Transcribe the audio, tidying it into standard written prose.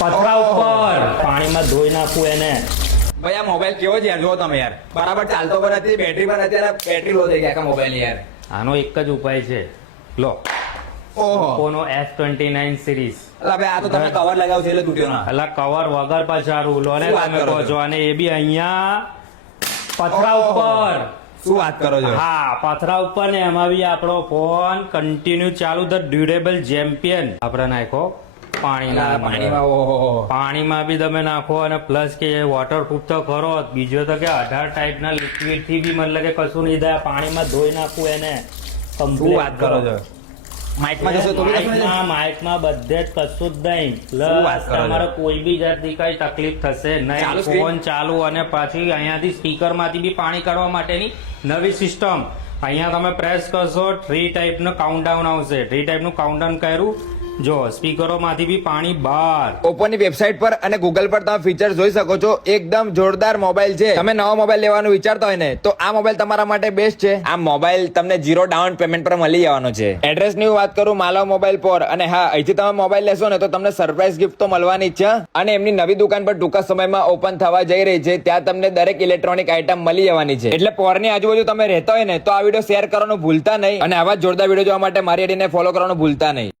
પથરા ઉપર પાણીમાં ધોઈ નાખવું એને. ભાઈ આ મોબાઈલ કેવો છે યાર, જો તમે યાર બરાબર ચાલતો પણ નથી, બેટરી પણ નથી અને બેટરી લો થઈ ગયા આખા મોબાઈલ યાર. આનો એક જ ઉપાય છે, લો ઓહો ઓપ્પોનો S29 સિરીઝ. અલા ભાઈ આ તો તમે કવર લગાવ છે એટલે તૂટ્યો ના. એટલે કવર વગર પાછારું લો ને શું વાત તમે કરો કહો છો? છો, અને એ બી અહીંયા પથરા ઉપર. શું વાત કરો છો? હા, પથરા ઉપર ને એમાં બી આપણો ફોન કન્ટિન્યુ ચાલુ. ધ ડ્યુરેબલ ચેમ્પિયન આપણે નાખો પાણીના પાણીમાં. ઓહો પાણીમાં બી તમે નાખો, અને પ્લસ કે વોટરપ્રૂફ તો ખરો જ. બીજો તો કે 18 ટાઈપના લિક્વિડ થી બી મતલબ કે કશું નહીં થાય. પાણીમાં ધોઈ નાખવું એને. શું વાત કરો છો? માઇકમાં જશો તો બી કશું નહીં થાય? માઇકમાં બધે જ કશું જ નહીં. શું વાત કરો છો? તમારે કોઈ બી જાતની કઈ તકલીફ થશે ચાલુ નહીં. screen? ફોન ચાલુ, અને પાછી અહીંયાથી સ્પીકર માંથી બી પાણી કાઢવા માટેની નવી સિસ્ટમ. અહીંયા તમે પ્રેસ કરશો 3 ટાઈપનું કાઉન્ટડાઉન આવશે. 3 ટાઈપનું કાઉન્ટડાઉન કર્યું, જો સ્પીકરો માંથી બી પાણી બહાર. ઓપ્પોની વેબસાઇટ પર અને ગૂગલ પર તમે ફીચર જોઈ શકો છો. એકદમ જોરદાર મોબાઈલ છે. તમે નવો મોબાઈલ લેવાનું વિચારતા હોય ને તો આ મોબાઈલ તમારા માટે બેસ્ટ છે. આ મોબાઈલ તમને 0 ડાઉન પેમેન્ટ પર મળી જવાનો છે. એડ્રેસ ની વાત કરું, માલવ મોબાઈલ પર. અને હા, અહીંથી તમે મોબાઈલ લેશો ને તો તમને સરપ્રાઈઝ ગિફ્ટ તો મળવાની જ છે. અને એમની નવી દુકાન પર ટૂંકા સમયમાં ઓપન થવા જઈ રહી છે. ત્યાં તમને દરેક ઇલેક્ટ્રોનિક આઇટમ મળી જવાની છે. એટલે પોરની આજુબાજુ તમે રહેતા હોય ને તો આ વિડીયો શેર કરવાનું ભૂલતા નહીં. અને આવા જોરદાર વિડીયો જોવા માટે મારી આઈડીને ફોલો કરવાનું ભૂલતા નહીં.